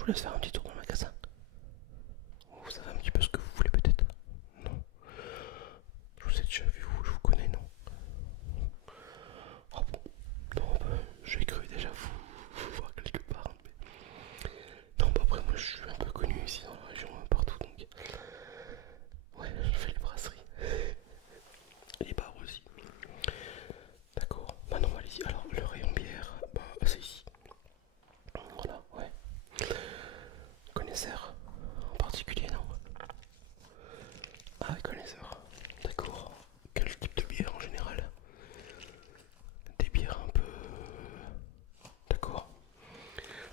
vous laisse faire un petit tour dans le magasin. Vous savez un petit peu ce que vous voulez peut-être. Non. Je vous ai déjà vu, je vous connais, non? Oh bon. Non, bah, j'ai cru déjà vous voir quelque part. Non, bah après moi je suis un peu connu ici dans la région, partout donc. Ouais, je fais les brasseries. Les bars aussi. D'accord. Bah non, allez-y. Alors le rayon bière, bah c'est ici. Voilà, ouais. Connaisseur en particulier, non? Ah, connaisseur. D'accord. Quel type de bière en général? Des bières un peu. D'accord.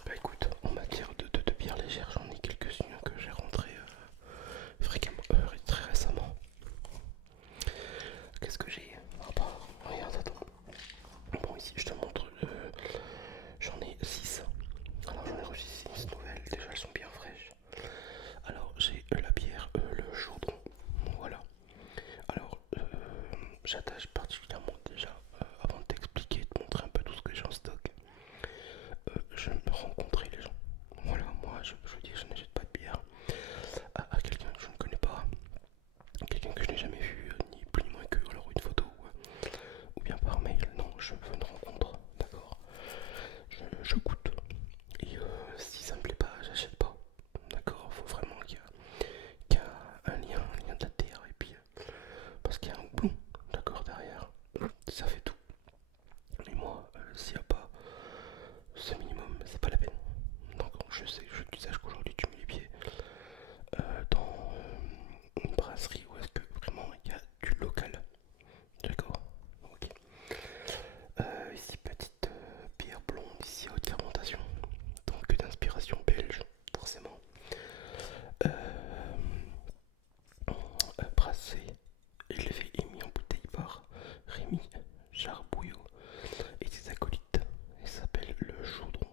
Bah écoute, en matière de bières légères, j'en ai quelques-unes que j'ai rentrées fréquemment, très récemment. Qu'est-ce que j'ai? Ah bah, regarde, attends. Bon, ici, je te montre. J'en ai 6. Alors, j'en ai reçu 6 nouvelles. Déjà, elles sont bien fraîches. Alors, j'ai la bière, le chaudron. Voilà. Alors, j'attache particulièrement déjà, avant de t'expliquer, de te montrer un peu tout ce que j'ai en stock, je me rencontrer les gens. Voilà, moi, je vous dis, je n'achète pas de bière à quelqu'un que je ne connais pas, quelqu'un que je n'ai jamais vu, ni plus ni moins que, alors une photo, ou bien par mail. Non, je veux une rencontre, d'accord? Je goûte. Et si ça me plaît pas, j'achète pas. D'accord? Faut vraiment qu'il y a un lien de la terre, et puis parce qu'il y a un boulot, d'accord, derrière. Ça fait tout. Et moi, s'il n'y a pas ce minimum, c'est pas la peine. Donc je sache qu'aujourd'hui tu mets les pieds dans une brasserie où est-ce que vraiment il y a du local. D'accord? Ok. Ici, petite bière blonde, ici haute fermentation. Donc d'inspiration belge, forcément. Euh, Brassé, élevé et mis en bouteille par Rémi Charbouillot et ses acolytes. Il s'appelle le Chaudron.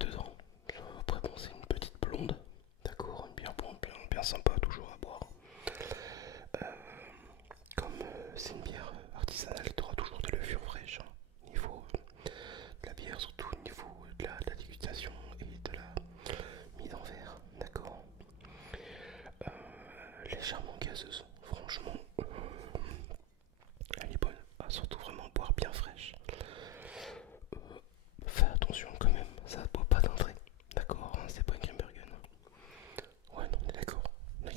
Dedans, après bon, c'est une petite blonde, d'accord, une bière blonde, bien sympa toujours à boire. Euh, Comme c'est une bière artisanale, tu auras toujours des levures fraîches, hein, au niveau de la bière, surtout au niveau de la dégustation et de la mise en verre, d'accord. Légèrement gazeuse, franchement, elle est bonne, ah, surtout vraiment boire bien fraîche. Fais attention quand même, ça ne boit pas d'entrée, d'accord, hein, c'est pas une Grimbergen. Ouais, non, on est d'accord. La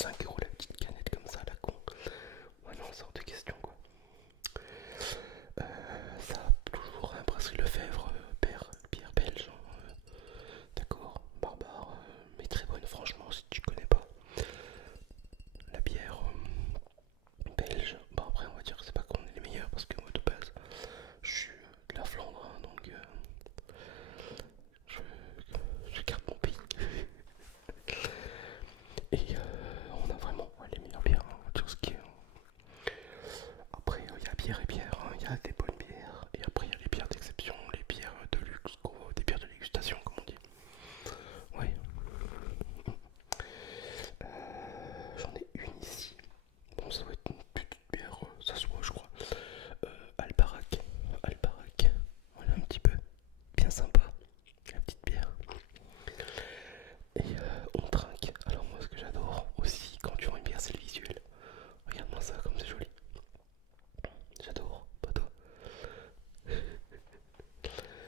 5 € la petite canette comme ça, la con. Ouais, non, c'est hors de question quoi. Ça, toujours un brasserie Lefebvre, bière belge, hein, d'accord, barbare, mais très bonne, franchement, si tu connais pas la bière belge. Bon, après, on va dire que c'est pas qu'on est les meilleurs parce que moi de base, je suis de la Flandre, hein, donc je, je garde mon pays. Et on a vraiment ouais, les meilleures bières, hein, tout ce qui est. Après, il y a bière et bière, hein, il y a des bonnes bières, et après, il y a les bières d'exception, les bières de luxe, des bières de dégustation, comme on dit. Ouais. J'en ai une ici. Bon, ça va être une petite bière, ça se voit, je crois. Albarac. Albarac. Voilà, un petit peu. Bien sympa. La petite bière. Et on trinque. Alors, moi, ce que j'adore aussi quand tu vends une bière, c'est le visuel. Regarde-moi ça, comme c'est joli. J'adore, pas toi.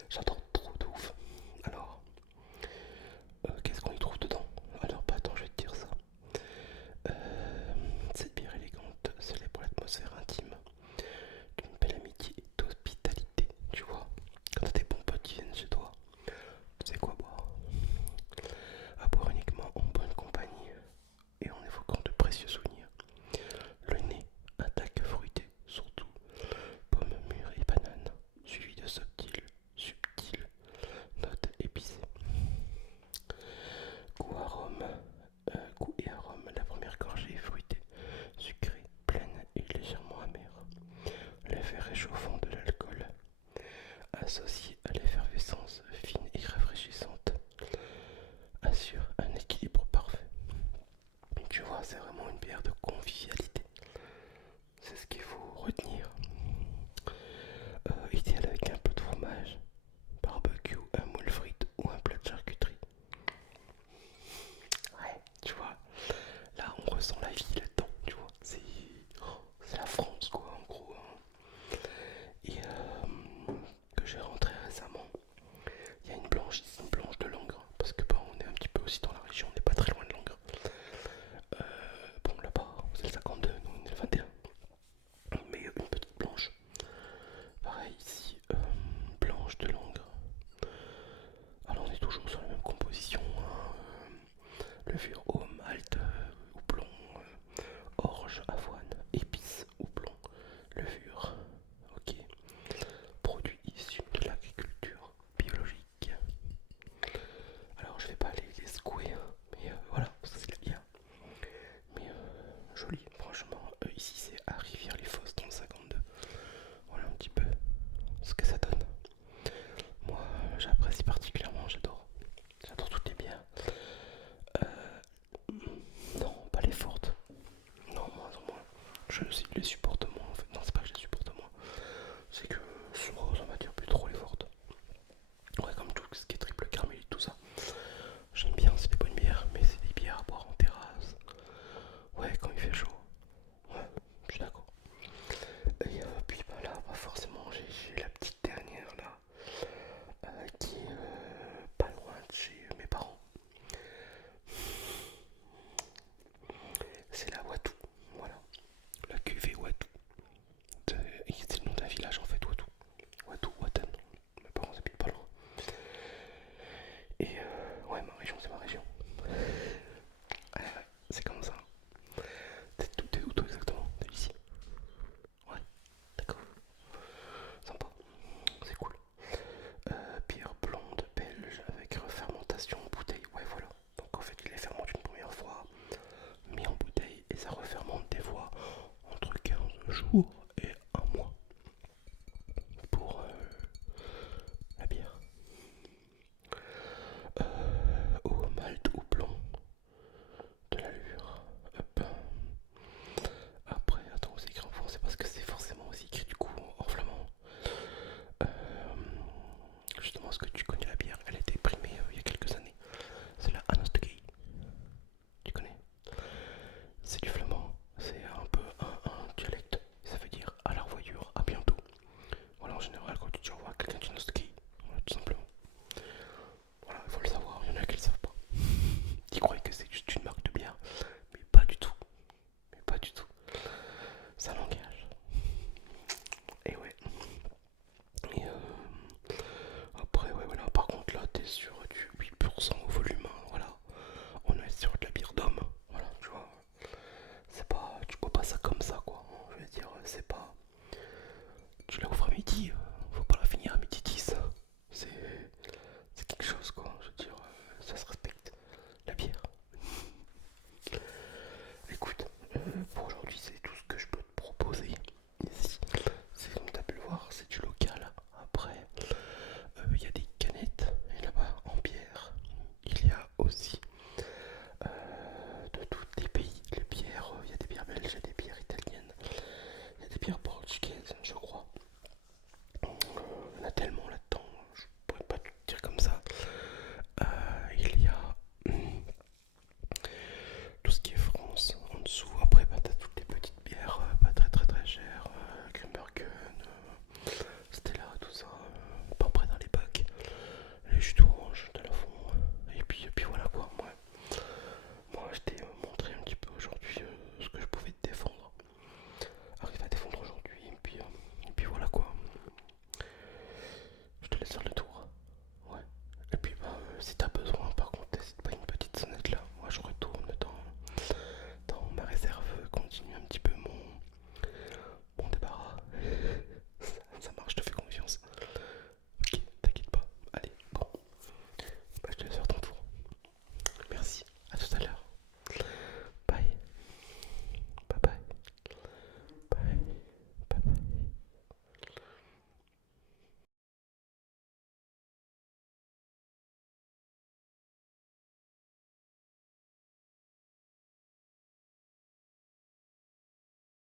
J'adore trop de ouf. Alors, qu'est-ce qu'on y trouve dedans? Alors, pas attends, je vais te dire ça. Cette bière élégante célèbre l'atmosphère intime d'une belle amitié et d'hospitalité. Tu vois, quand t'as des bons potes qui viennent chez toi, tu sais quoi boire. À boire uniquement en bonne compagnie et en évoquant de précieux souvenirs. Le nez attaque fruité, surtout pommes mûres et bananes, suivi de subtiles notes épicées. Goût, arôme, goût et arôme, la première gorgée est fruitée, sucrée, pleine et légèrement amère. L'effet réchauffant de l'alcool, associé à l'effervescence fine et rafraîchissante, assure un équilibre parfait. Tu vois, c'est vraiment une bière de convivialité. C'est ce qu'il faut retenir. Idéal avec un peu de fromage, barbecue, un moule frite ou un plat de charcuterie. Ouais, tu vois, là on ressent la vie là-dedans, tu vois. C'est la France quoi, en gros, hein. Et que j'ai rentré récemment. Il y a une blanche ici, une blanche de Langres, parce que bon, on est un petit peu aussi dans la région, on n'est pas très loin de Langres. Bon, là-bas, c'est le 52, nous on est le 21. Mais une petite blanche. Pareil ici, blanche de Langres. Alors on est toujours sur la même composition, hein, levure